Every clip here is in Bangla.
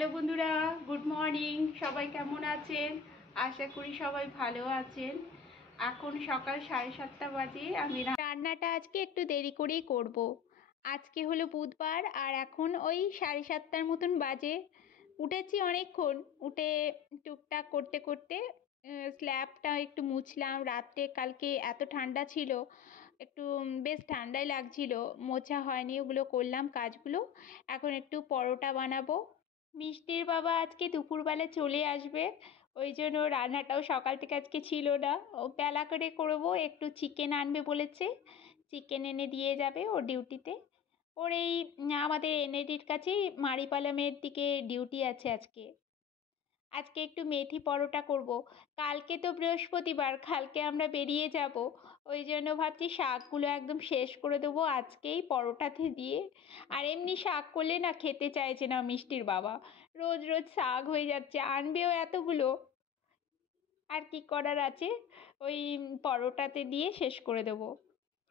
হ্যালো বন্ধুরা, গুড মর্নিং। সবাই কেমন আছেন? আশা করি সবাই ভালো আছেন। এখন সকাল 7:30 বাজে। আমি রান্নাটা আজকে একটু দেরি করেই করব। আজকে হলো বুধবার আর এখন ওই 7:30 মতন বাজে। উঠেছি অনেকক্ষণ, উঠে টুকটাক করতে করতে স্ল্যাবটা একটু মুছলাম। রাত্রে কালকে এত ঠান্ডা ছিল, একটু বেশ ঠান্ডাই লাগছিল, মোছা হয়নি, ওগুলো করলাম কাজগুলো। এখন একটু পরোটা বানাবো। মিষ্টির বাবা আজকে দুপুরবেলা চলে আসবে, ওই জন্য রান্নাটাও সকাল থেকে আজকে ছিল না। ও বেলা করে করবো, একটু চিকেন আনবে বলেছে, চিকেন এনে দিয়ে যাবে ওর ডিউটিতে। ওর এই আমাদের এনএডির কাছেই মারিপালামের দিকে ডিউটি আছে আজকে। আজকে একটু মেথি পরোটা করব। কালকে তো বৃহস্পতিবার, কালকে আমরা বেরিয়ে যাব, ওই জন্য ভাবছি শাকগুলো একদম শেষ করে দেবো আজকেই পরোটাতে দিয়ে। আর এমনি শাক করলে না খেতে চাইছে না মিষ্টির বাবা, রোজ রোজ শাক হয়ে যাচ্ছে, আনবেও এতগুলো, আর কি করার আছে, ওই পরোটাতে দিয়ে শেষ করে দেবো।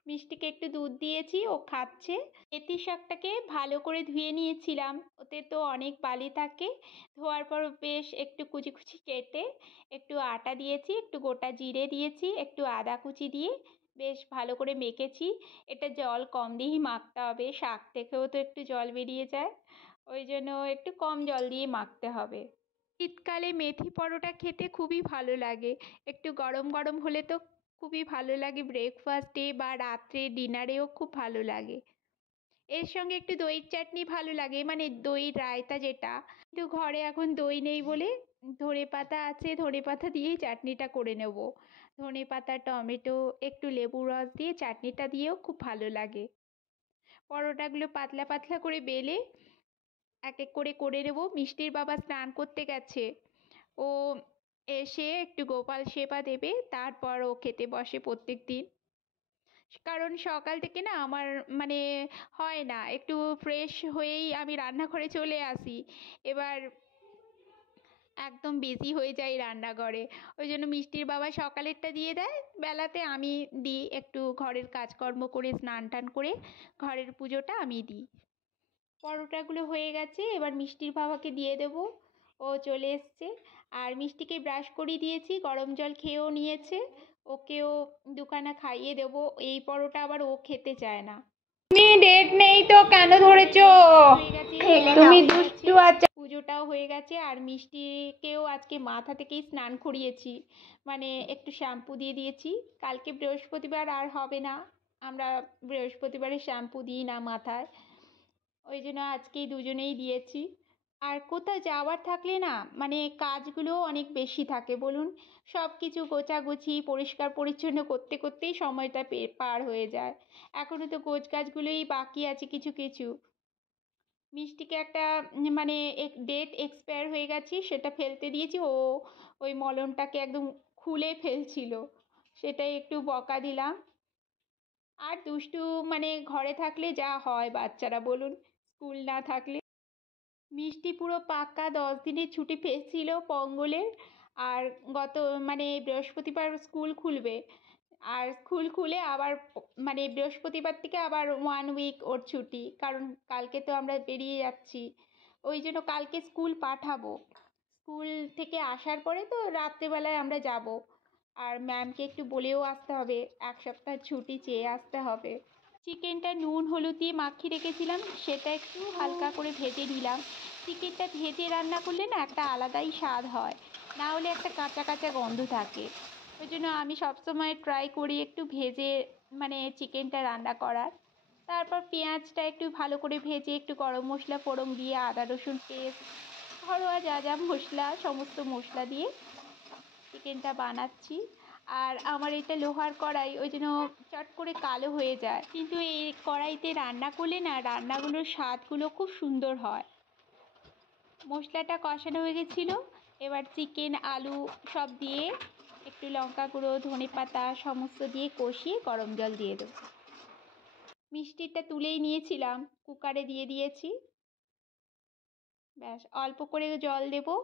মিষ্টিকে একটু দুধ দিয়েছি, ও খাচ্ছে। মেথি শাকটাকে ভালো করে ধুয়ে নিয়েছিলাম, ওতে তো অনেক বালি থাকে। ধোয়ার পর বেশ একটু কুচি কুচি কেটে একটু আটা দিয়েছি, একটু গোটা জিরে দিয়েছি, একটু আদা কুচি দিয়ে বেশ ভালো করে মেখেছি। এটা জল কম দিয়েই মাখতে হবে, শাক থেকেও তো একটু জল বেরিয়ে যায়, ওই জন্য একটু কম জল দিয়ে মাখতে হবে। শীতকালে মেথি পরোটা খেতে খুবই ভালো লাগে, একটু গরম গরম হলে তো খুবই ভালো লাগে, ব্রেকফাস্টে বা রাত্রে ডিনারেও খুব ভালো লাগে। এর সঙ্গে একটু দইয়ের চাটনি ভালো লাগে, মানে দই রায়তা যেটা, কিন্তু ঘরে এখন দই নেই বলে ধনেপাতা আছে, ধনেপাতা দিয়েই চাটনিটা করে নেব। ধনেপাতা, টমেটো, একটু লেবু রস দিয়ে চাটনিটা দিয়েও খুব ভালো লাগে। পরোটাগুলো পাতলা পাতলা করে বেলে এক এক করে করে নেব। মিষ্টির বাবা স্নান করতে গেছে, ও এসে একটু গোপাল সেবা দেবে, তারপর ও খেতে বসে প্রত্যেক দিন। কারণ সকাল থেকে না আমার মানে হয় না, একটু ফ্রেশ হয়েই আমি রান্নাঘরে চলে আসি, এবার একদম বিজি হয়ে যাই রান্নাঘরে। ওই জন্য মিষ্টির বাবা সকালেরটা দিয়ে দেয়, বেলাতে আমি দিই, একটু ঘরের কাজকর্ম করে স্নান টান করে ঘরের পুজোটা আমি দিই। পরোটাগুলো হয়ে গেছে, এবার মিষ্টির বাবাকে দিয়ে দেবো, ও চলে এসছে। আর মিষ্টিকে ব্রাশ করিয়ে দিয়েছি, গরম জল খেয়েও নিয়েছে, ওকেও দুখানা খাইয়ে দেবো। এই পরোটা আবার ও খেতে চায় না। তুমি ডেট নেই তো কেন ধরেছো? তুমি দুষ্টু আছো। পুজোটাও হয়ে গেছে আর মিষ্টিকেও আজকে মাথা থেকেই স্নান করিয়েছি, মানে একটু শ্যাম্পু দিয়ে দিয়েছি। কালকে বৃহস্পতিবার আর হবে না, আমরা বৃহস্পতিবারে শ্যাম্পু দিই না মাথায়, ওই জন্য আজকেই দুজনেই দিয়েছি। আর কোথাও যাওয়ার থাকলে না মানে কাজগুলো অনেক বেশি থাকে বলুন, সব কিছু গোছাগুছি পরিষ্কার পরিচ্ছন্ন করতে করতেই সময়টা পার হয়ে যায়। এখনও তো গোছ গাছগুলোই বাকি আছে কিছু কিছু। মিষ্টিকে একটা মানে ডেট এক্সপায়ার হয়ে গেছে সেটা ফেলতে দিয়েছি, ও ওই মলমটাকে একদম খুলে ফেলছিল, সেটাই একটু বকা দিলাম। আর দুষ্টু মানে ঘরে থাকলে যা হয় বাচ্চারা বলুন, স্কুল না থাকলে। মিষ্টি পুরো পাক্কা 10 দিনের ছুটি পেয়েছিল পঙ্গলের। আর গত মানে বৃহস্পতিবার স্কুল খুলবে, আর স্কুল খুলে আবার মানে বৃহস্পতিবার থেকে আবার 1 উইক ওর ছুটি, কারণ কালকে তো আমরা বেরিয়ে যাচ্ছি, ওই জন্য কালকে স্কুল পাঠাবো। স্কুল থেকে আসার পরে তো রাত্রেবেলায় আমরা যাব। আর ম্যামকে একটু বলেও আসতে হবে, 1 সপ্তাহ ছুটি চেয়ে আসতে হবে। চিকেনটা নুন হলুদ দিয়ে মাখিয়ে রেখেছিলাম, সেটা একটু হালকা করে ভেজে নিলাম। চিকেনটা ভেজে রান্না করলে না একটা আলাদাই স্বাদ হয়, না হলে একটা কাঁচা কাঁচা গন্ধ থাকে। ওই জন্য আমি সবসময় ট্রাই করি একটু ভেজে মানে চিকেনটা রান্না করার। তারপর পেঁয়াজটা একটু ভালো করে ভেজে একটু গরম মশলা ফোড়ন দিয়ে আদা রসুন পেস্ট, ঘরোয়া যা যা মশলা সমস্ত মশলা দিয়ে চিকেনটা বানাচ্ছি। আর আমার এটা লোহার কড়াই, ওই জন্য চট করে কালো হয়ে যায়, কিন্তু এই কড়াইতে রান্না করলে না রান্নাগুলোর স্বাদগুলো খুব সুন্দর হয়। মশলাটা কষানো হয়ে গেছিলো, এবার চিকেন আলু সব দিয়ে একটু লঙ্কা গুঁড়ো ধনে পাতা সমস্ত দিয়ে কষিয়ে গরম জল দিয়ে দেবো। মিষ্টিটা তুলেই নিয়েছিলাম, কুকারে দিয়ে দিয়েছি, ব্যাস অল্প করে জল দেবো,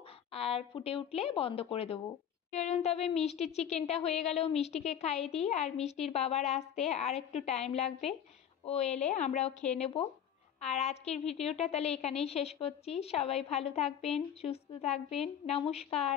আর ফুটে উঠলে বন্ধ করে দেবো। চলুন তবে মিষ্টির চিকেনটা হয়ে গেল, মিষ্টিকে খাইয়ে দিই। আর মিষ্টির বাবার আসতে আর একটু টাইম লাগবে, ও এলে আমরাও খেয়ে নেব। আর আজকের ভিডিওটা তাহলে এখানেই শেষ করছি। সবাই ভালো থাকবেন, সুস্থ থাকবেন। নমস্কার।